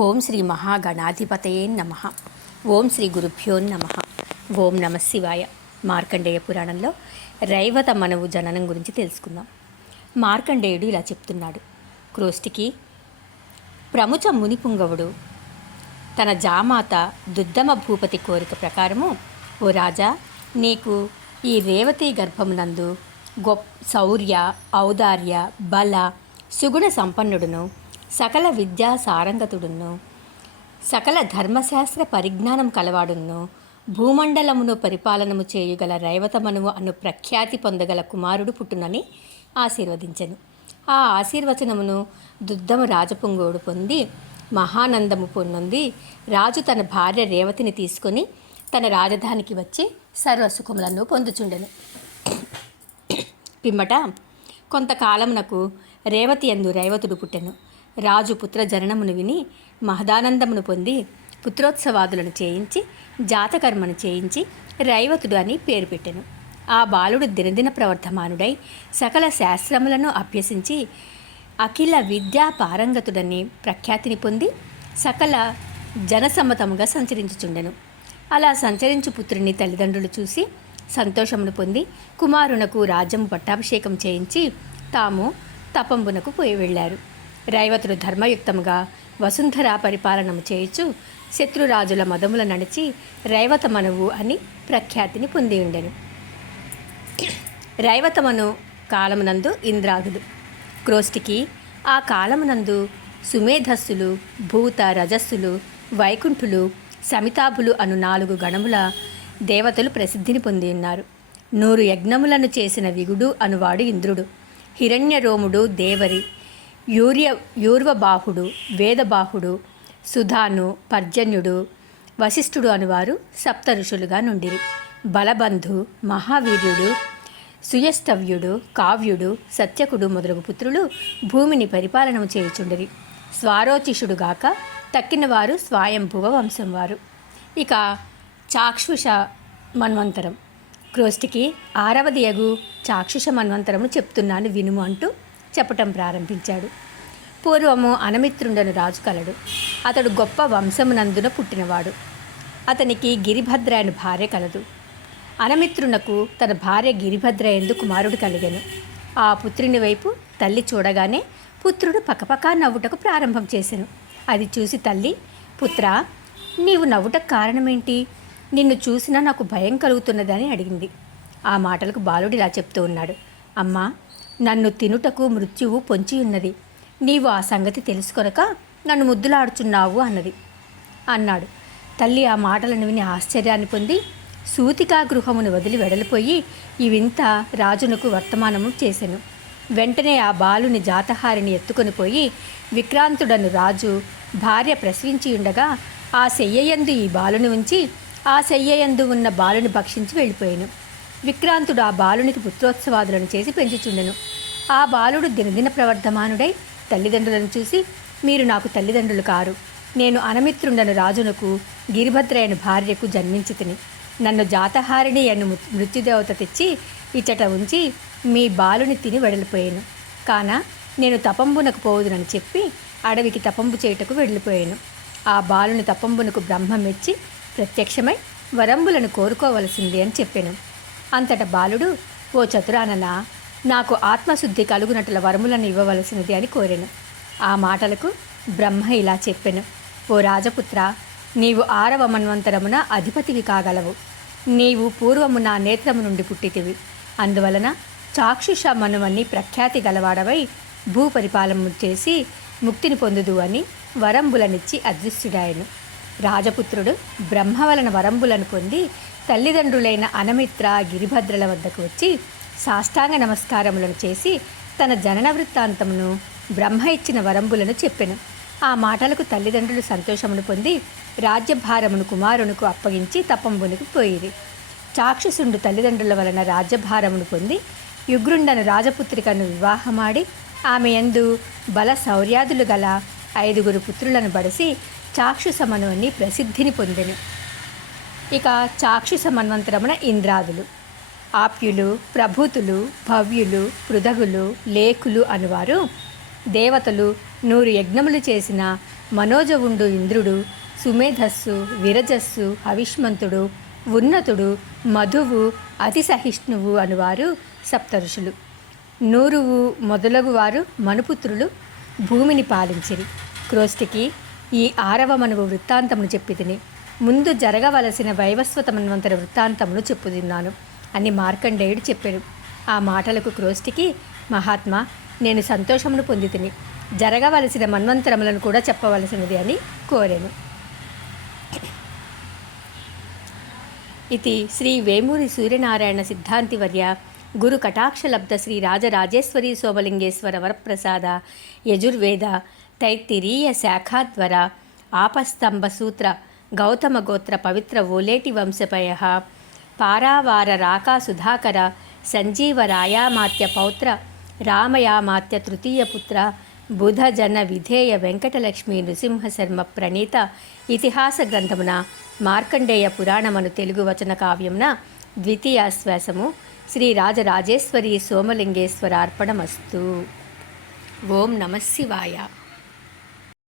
ఓం శ్రీ మహాగణాధిపతయే నమ. ఓం శ్రీ గురుభ్యో నమ. ఓం నమ శివాయ. మార్కండేయ పురాణంలో రైవత మనువు జననం గురించి తెలుసుకుందాం. మార్కండేయుడు ఇలా చెప్తున్నాడు. క్రోష్టికి ప్రముచ మునిపుంగవుడు తన జామాత దుద్దమ భూపతి కోరిక ప్రకారము, ఓ రాజా, నీకు ఈ రేవతి గర్భమునందు శౌర్య, ఔదార్య, బల, సుగుణ సంపన్నుడును, సకల విద్యా సారంగతుడును, సకల ధర్మశాస్త్ర పరిజ్ఞానం కలవాడును, భూమండలమును పరిపాలనము చేయగల రైవతమనువు అను ప్రఖ్యాతి పొందగల కుమారుడు పుట్టునని ఆశీర్వదించెను. ఆ ఆశీర్వచనమును దుద్దము రాజపుంగవుడు పొంది మహానందము పొంది రాజు తన భార్య రేవతిని తీసుకొని తన రాజధానికి వచ్చి సర్వసుఖములను పొందుచుండెను. పిమ్మట కొంతకాలమునకు రేవతి యందు రైవతుడు పుట్టెను. రాజు పుత్ర జననమును విని మహదానందమును పొంది పుత్రోత్సవాదులను చేయించి జాతకర్మను చేయించి రైవతుడు అని పేరు పెట్టెను. ఆ బాలుడు దినదిన ప్రవర్ధమానుడై సకల శాస్త్రములను అభ్యసించి అఖిల విద్యా పారంగతుడని ప్రఖ్యాతిని పొంది సకల జనసమ్మతముగా సంచరించుచుండెను. అలా సంచరించు పుత్రుని తల్లిదండ్రులు చూసి సంతోషమును పొంది కుమారునకు రాజ్యము పట్టాభిషేకం చేయించి తాము తపంబునకు పోయి వెళ్ళారు. రైవతుడు ధర్మయుక్తముగా వసుంధర పరిపాలనము చేయుచు శత్రురాజుల మదముల నడిచి రైవతమనువు అని ప్రఖ్యాతిని పొంది ఉండెను. రైవతమను కాలమునందు ఇంద్రాదుడు. క్రోష్టికి ఆ కాలమునందు సుమేధస్సులు, భూత, రజస్సులు, వైకుంఠులు, సమితాభులు అను 4 గణముల దేవతలు ప్రసిద్ధిని పొంది ఉన్నారు. 100 యజ్ఞములను చేసిన విగుడు అనువాడు ఇంద్రుడు. హిరణ్యరోముడు దేవరి, యూర్వబాహుడు, వేదబాహుడు, సుధాను, పర్జన్యుడు, వశిష్ఠుడు అనువారు 7 ఋషులుగా నుండిరి. బలబంధు, మహావీర్యుడు, సుయష్టవ్యుడు, కావ్యుడు, సత్యకుడు మొదలగు పుత్రులు భూమిని పరిపాలనము చేయుచుండిరి. స్వారోచిషుడుగాక తక్కినవారు స్వాయంభువ వంశం వారు. ఇక చాక్షుష మన్వంతరం. క్రోష్టికి 6వది యగు చాక్షుష మన్వంతరము చెప్తున్నాను వినుము అంటూ చెప్పటం ప్రారంభించాడు. పూర్వము అనమిత్రుండను రాజు కలడు. అతడు గొప్ప వంశమునందున పుట్టినవాడు. అతనికి గిరిభద్ర అను భార్య కలదు. అనమిత్రునకు తన భార్య గిరిభద్ర యందు కుమారుడు కలిగెను. ఆ పుత్రుని వైపు తల్లి చూడగానే పుత్రుడు పకపకా నవ్వుటకు ప్రారంభం చేసెను. అది చూసి తల్లి, పుత్రా, నీవు నవ్వుటకు కారణమేంటి? నిన్ను చూసినా నాకు భయం కలుగుతున్నదని అడిగింది. ఆ మాటలకు బాలుడు ఇలా చెప్తూ ఉన్నాడు. అమ్మా, నన్ను తినుటకు మృత్యువు పొంచి ఉన్నది. నీవు ఆ సంగతి తెలుసుకొనక నన్ను ముద్దులాడుచున్నావు అన్నాడు. తల్లి ఆ మాటలను విని ఆశ్చర్యాన్ని పొంది సూతికా గృహమును వదిలి వెడలిపోయి ఈ వింత రాజునకు వర్తమానము చేసెను. వెంటనే ఆ బాలుని జాతహారిని ఎత్తుకొని పోయి విక్రాంతుడను రాజు భార్య ప్రసవించి ఉండగా ఆ శయ్యయందు ఈ బాలుని ఉంచి ఆ శయ్యయందు ఉన్న బాలుని భక్షించి వెళ్ళిపోయాను. విక్రాంతుడు ఆ బాలునికి పుత్రోత్సవాదులను చేసి పెంచుచుండెను. ఆ బాలుడు దినదిన ప్రవర్ధమానుడై తల్లిదండ్రులను చూసి, మీరు నాకు తల్లిదండ్రులు కారు. నేను అనమిత్రుండను రాజునకు గిరిభద్రయను భార్యకు జన్మించి తిని నన్ను జాతహారిణి అను మృత్యుదేవత తెచ్చి ఇచ్చట ఉంచి మీ బాలుని తిని వెడలిపోయాను. కాన నేను తపంబునకు పోవుదునని చెప్పి అడవికి తపంబు చేయుటకు వెళ్ళిపోయాను. ఆ బాలుని తపంబునకు బ్రహ్మ మెచ్చి ప్రత్యక్షమై వరంబులను కోరుకోవలసింది అని చెప్పాను. అంతట బాలుడు, ఓ చతురానన, నాకు ఆత్మశుద్ధి కలుగునట్ల వరములను ఇవ్వవలసినది అని కోరెను. ఆ మాటలకు బ్రహ్మ ఇలా చెప్పెను. ఓ రాజపుత్ర, నీవు 6వ మన్వంతరమున అధిపతివి కాగలవు. నీవు పూర్వము నా నేత్రము నుండి పుట్టితివి. అందువలన చాక్షుష మనువని ప్రఖ్యాతి గలవాడవై భూపరిపాలనము చేసి ముక్తిని పొందుదు అని వరంబులనిచ్చి అదృశ్యుడాయను. రాజపుత్రుడు బ్రహ్మ వలన వరంబులను పొంది తల్లిదండ్రులైన అనమిత్ర, గిరిభద్రల వద్దకు వచ్చి సాష్టాంగ నమస్కారములను చేసి తన జనన వృత్తాంతమును బ్రహ్మ ఇచ్చిన వరంబులను చెప్పెను. ఆ మాటలకు తల్లిదండ్రులు సంతోషమును పొంది రాజ్యభారమును కుమారునికి అప్పగించి తపంబునికి పోయిరి. చాక్షుసుండు తల్లిదండ్రుల వలన రాజ్యభారమును పొంది యుగ్రుండను రాజపుత్రికను వివాహమాడి ఆమె యందు బల శౌర్యాదులు గల 5 పుత్రులను బడసి చాక్షుసమను అని ప్రసిద్ధిని పొందెను. ఇక చాక్షుష మన్వంతరమున ఇంద్రాదులు. ఆప్యులు, ప్రభూతులు, భవ్యులు, పృథగులు, లేఖులు అనువారు దేవతలు 100 యజ్ఞములు చేసిన మనోజవుండు ఇంద్రుడు, సుమేధస్సు, విరజస్సు, అవిష్మంతుడు, ఉన్నతుడు, మధువు, అతి సహిష్ణువు అనువారు సప్తఋషులు. 100 మొదలగు వారు మనుపుత్రులు భూమిని పాలించిరి. క్రోష్టికి ఈ 6వ మనువు వృత్తాంతమును చెప్పి తిని ముందు జరగవలసిన వైవస్వత మన్వంతర వృత్తాంతమును చెప్పుతున్నాను అని మార్కండేయుడు చెప్పాడు. ఆ మాటలకు క్రోష్టికి, మహాత్మా, నేను సంతోషమును పొంది తిని జరగవలసిన మన్వంతరములను కూడా చెప్పవలసినది అని కోరాను. ఇది శ్రీ వేమూరి సూర్యనారాయణ సిద్ధాంతివర్య గురు కటాక్షలబ్ధ శ్రీ రాజరాజేశ్వరి సోమలింగేశ్వర వరప్రసాద యజుర్వేద తైత్తిరీయ శాఖాద్వర ఆపస్తంభ సూత్ర గౌతమ గోత్ర పవిత్ర ఓలేటి వంశపయ పారావార రాకా సుధాకర సంజీవ రాయామాత్య పౌత్ర రామయామాత్య తృతీయ పుత్ర బుధ జన విధేయ వెంకటలక్ష్మీ నృసింహశర్మ ప్రణీత ఇతిహాస గ్రంథమున మార్కండేయ పురాణమను తెలుగు వచన కావ్యమున ద్వితీయాశ్వాసము శ్రీ రాజరాజేశ్వరి సోమలింగేశ్వరార్పణమస్తు. ఓం నమః శివాయ.